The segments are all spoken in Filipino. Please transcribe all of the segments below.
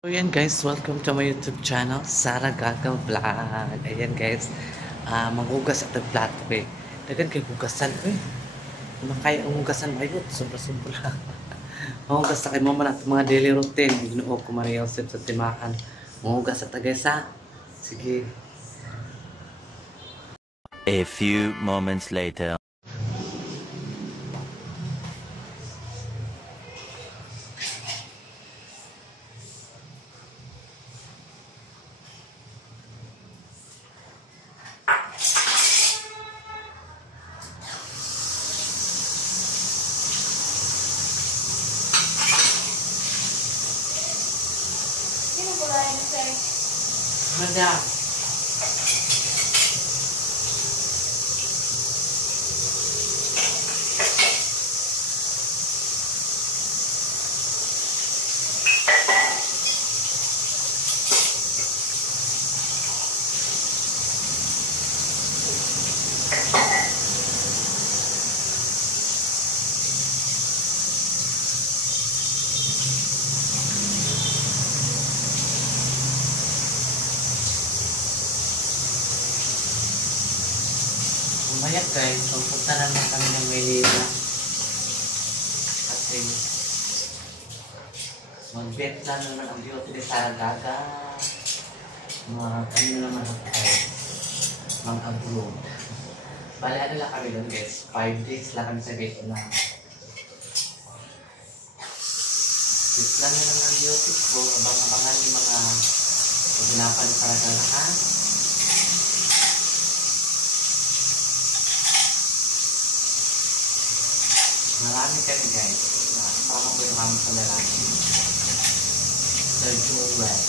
So yan guys, welcome to my YouTube channel, Sara Gaga Vlog. Ayan guys, manghugas at plato eh. Dagan kay hugasan eh. Makaya ang hugasan ayot, sobra-sobra. Manghugas sa kay mo man at mga daily routine. Ginoo ko Maria Josep sa timakan. Manghugas at guys ha. Sige. A few moments later. Madam. Mamaya guys, pupunta naman kami ng Maynila. Kasi mag-bet na naman ang beauty ni Sara Gaga. Ano naman ako guys, mga abroad. Bale, ano lang kami doon guys, 5 days lang kami sa Vietnam. Bet lang na naman ang beauty ko, abang-abangan yung mga paginapan ni Sara Gaga ha. Marami kami guys. Kasama ko yung kami sa lalaki. Sir Joel.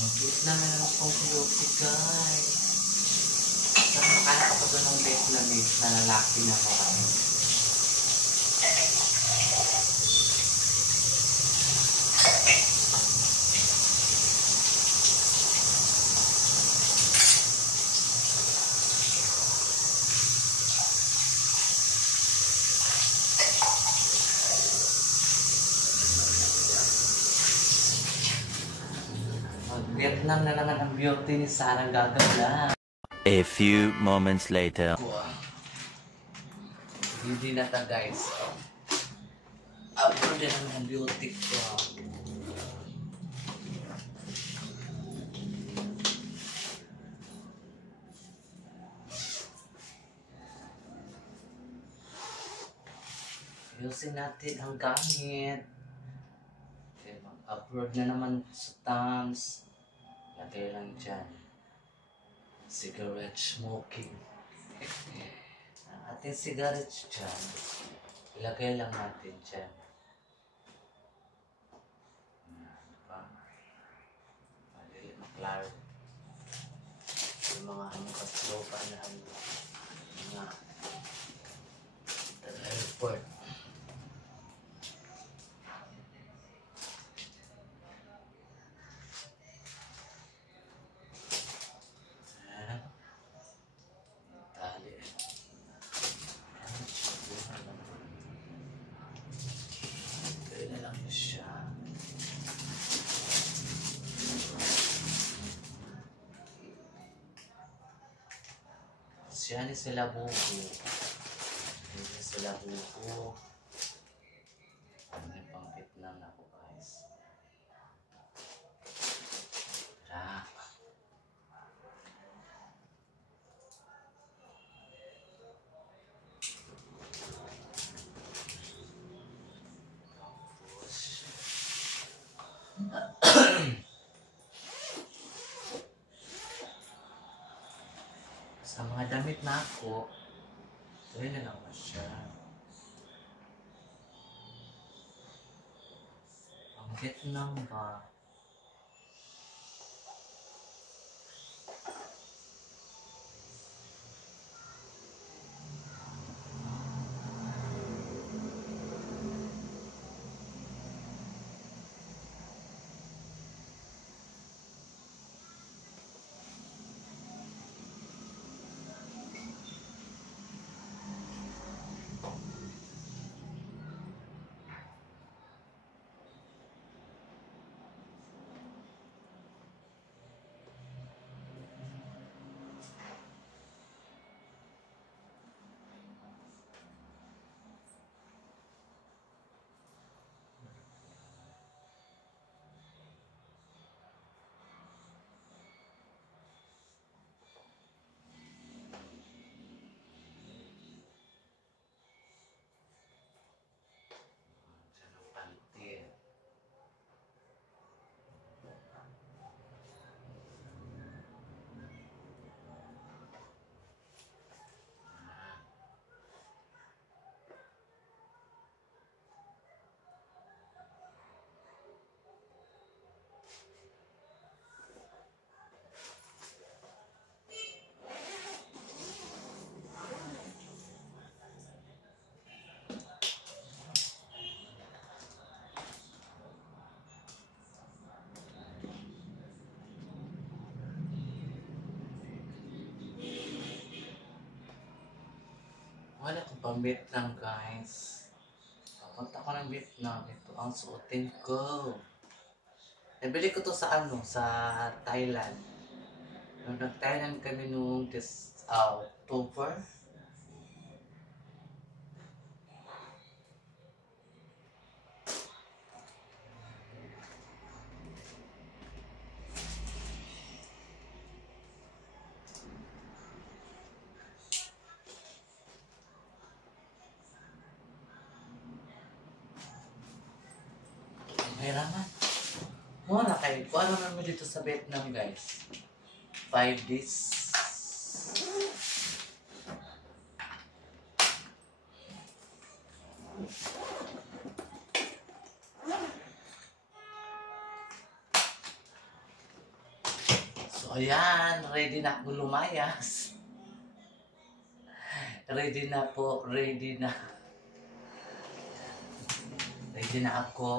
Mag-bet naman ang pong beauty guys. Saan makahanap ako doon ng Vietnamese na lalaki na makain. Vietnam na naman ang beauty ni Sara Gaga Vlog. A few moments later. Hindi na ta guys. Upload na naman ang beauty ko. Ayusin natin ang gamit. Okay, mag-upload na naman sa thumbs. Lagay lang dyan. Cigarette smoking. Ang ating cigarette dyan. Ilagay lang natin dyan. Diba? Mali, maklaro. Yung mga slow pa na mga airport. Siya ni sila buko. Siya sila buko. May pang Vietnam na ako guys. Tara. Sa mga damit na ako, Tuloy na lang ba siya? Ang Vietnam ba? Diyan ang pantir. Wala ko pa Vietnam, guys. Papunta ko ng Vietnam. Ito ang suotin ko. Nabili ko to sa ano, sa Thailand. Nung nag-Thailand kami noong October. Mahiraman. Mura kayo. Kung ano naman dito sa Vietnam, guys. 5 days. So, ayan. Ready na ako lumayas. Ready na po. Ready na. Ready na ako.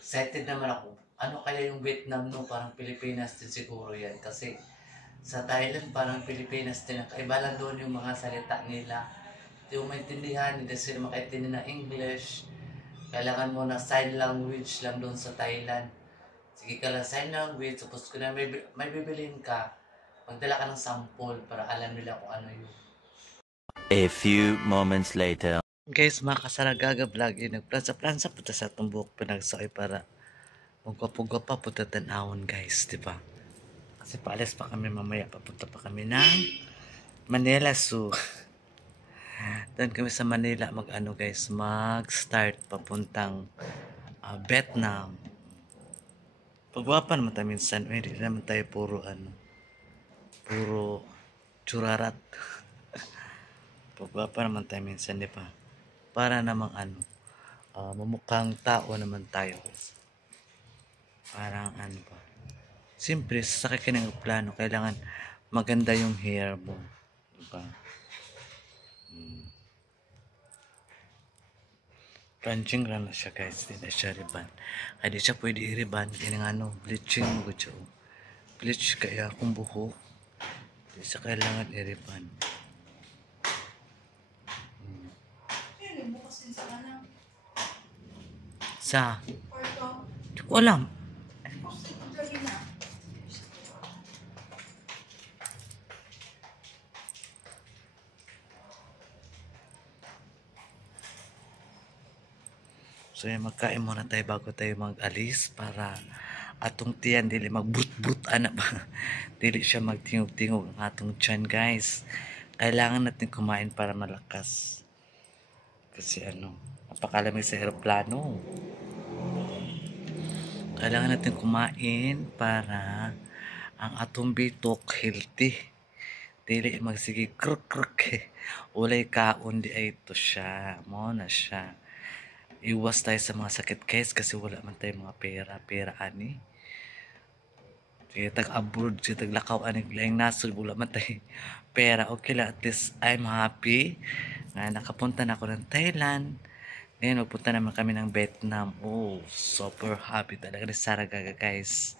Excited naman ako. Ano kaya yung Vietnam, no? Parang Pilipinas din siguro yan. Kasi sa Thailand parang Pilipinas din. Kaiba lang doon yung mga salita nila. Hindi mo maintindihan. Hindi sila makaintindi ng English. Kailangan mo na sign language lang doon sa Thailand. Sige ka lang sign language. Tapos kung na may bibiliin ka, magdala ka ng sample para alam nila kung ano yun. A few moments later. Guys, mga kasaragaga vlog yun. Nagplansa-plansa punta sa tumbok pinagsoy para magkapugwa pa punta tanawon, guys, di ba? Kasi paalis pa kami mamaya, papunta pa kami ng Manila Zoo. Doon kami sa Manila mag-ano, guys, mag-start papuntang Vietnam. Pagwapa naman tayo minsan, hindi naman tayo puro tsurarat. Pagwapa naman tayo minsan, di ba? Para namang mamukhang tao naman tayo. Parang ano ba? Siyempre, sa ka ng plano, kailangan maganda yung hair mo. Diba? Punching lang na siya, guys. Hindi na siya riban. Kaya di siya pwede i-riban. Kaya nga bleaching mo ko. Bleach kaya akong buhok. Di siya kailangan i-riban. Sa? Hindi ko alam. So yan, magkain muna tayo bago tayo mag-alis para atong tiyan dili magbut-but ana ba. Dili siya magtingog-tingog ang atong tiyan, guys. Kailangan natin kumain para malakas. Kasi napakalamig sa eroplano. Kailangan natin kumain para ang atong bitok healthy. dili magsige kruk kruk ulay kaon di ay ito siya mo na siya. Iwas tayo sa mga sakit guys kasi wala man tayo mga pera ani. Sige tag-abroad, sige taglakaw ani laing nasod wala man tayo pera. Okay lang, at least I'm happy na nakapunta na ako ng Thailand. Ngayon magpunta naman kami ng Vietnam. Oh, super happy talaga ni Sarah Gaga guys.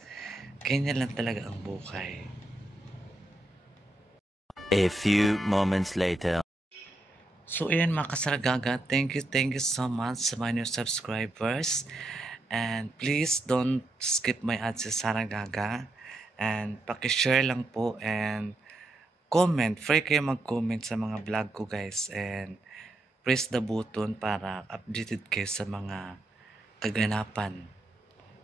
Ganyan lang talaga ang buhay. A few moments later. So ayan mga kasaragaga, thank you so much sa mga new subscribers. And please don't skip my ads sa Saragaga. And pakishare lang po and comment. Free kayo mag-comment sa mga vlog ko guys. And press the button para updated kayo sa mga kaganapan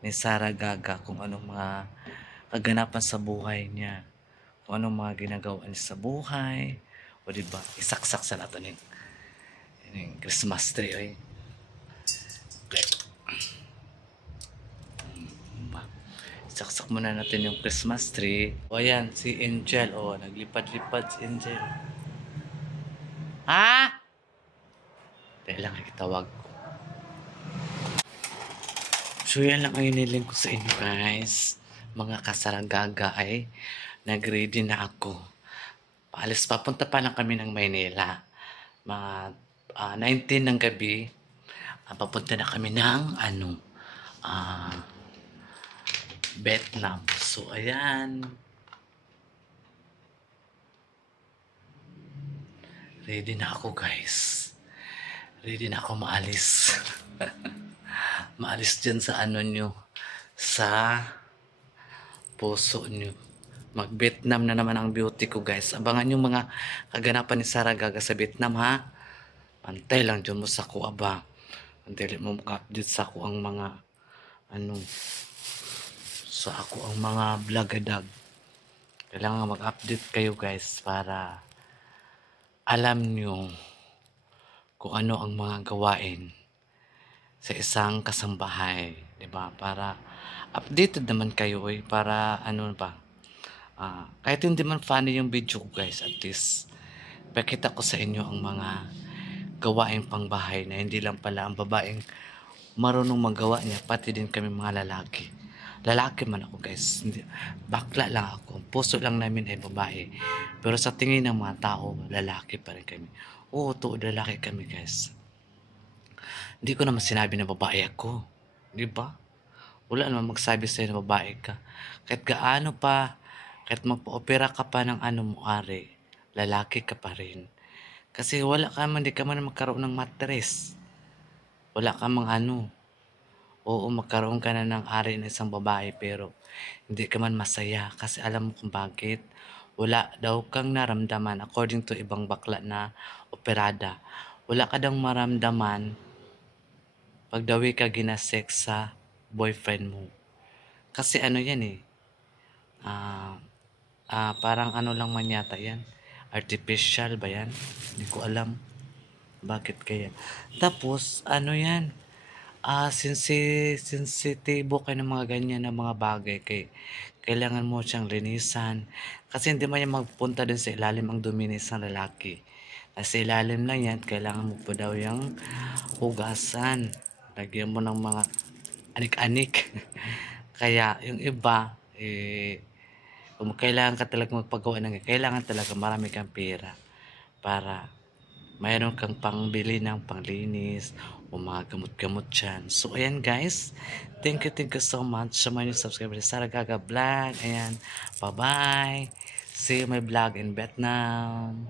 ni Saragaga. Kung anong mga kaganapan sa buhay niya. Kung anong mga ginagawa niya sa buhay. O diba, isaksak sa natin yung Christmas tree. Oy. Okay. Isaksak muna natin yung Christmas tree. O ayan, si Angel. O, naglipad-lipad si Angel. Ha? Dahil lang nakitawag ko. So yan lang ang iniling ko sa inyo guys. Mga kasaragaga ay nag-ready na ako. Paalis papunta pa lang kami ng Maynila. Mga 19 ng gabi. Papunta na kami ng Vietnam. So ayan. Ready na ako guys. Ready na ako maalis. Maalis dyan sa nyo. Sa puso nyo. Mag-Vietnam na naman ang beauty ko guys. Abangan yung mga kaganapan ni Sarah Gaga sa Vietnam ha. Pantay lang dyan mo sa ko aba. Pantay mo update sa ko ang mga sa ako ang mga vlogadag. Kailangan mag-update kayo guys para alam nyo kung ano ang mga gawain sa isang kasambahay. Diba? Para updated naman kayo para kahit hindi man funny yung video ko guys, at least pakita ko sa inyo ang mga gawaing pangbahay na hindi lang pala ang babaeng marunong magawa niya, pati din kami mga lalaki. Lalaki man ako guys, hindi, bakla lang ako, puso lang namin ay babae, pero sa tingin ng mga tao lalaki pa rin kami. Oo, lalaki kami guys. Hindi ko naman sinabi na babae ako, di ba? Wala naman magsabi sa'yo na babae ka. Kahit gaano pa, kahit magpa-opera ka pa ng ari, lalaki ka pa rin. Kasi wala ka man, di ka man magkaroon ng mattress. Wala ka mang Oo, magkaroon ka na ng ari ng isang babae, pero hindi ka man masaya. Kasi alam mo kung bakit. Wala daw kang naramdaman, according to ibang bakla na operada. Wala ka daw maramdaman pag dawi ka ginasex sa boyfriend mo. Kasi yan parang lang man yata yan. Artificial ba yan? Hindi ko alam. Bakit kaya? Tapos, yan? Sensitibo kayo ng mga ganyan na mga bagay. Kailangan mo siyang linisan. Kasi hindi man yan magpunta dun sa ilalim ang duminis ng lalaki. Kasi ilalim lang yan, kailangan mo pa daw yung hugasan. Lagyan mo ng mga anik-anik. Kaya yung iba, kung kailangan ka talaga magpagawa kailangan talaga marami kang pera para mayroon kang pangbili ng panglinis o mga gamot-gamot dyan. So, ayan guys. Thank you so much sa mga new subscribers. Sarah Gaga Vlog. Ayan. Bye-bye. See you my vlog in Vietnam.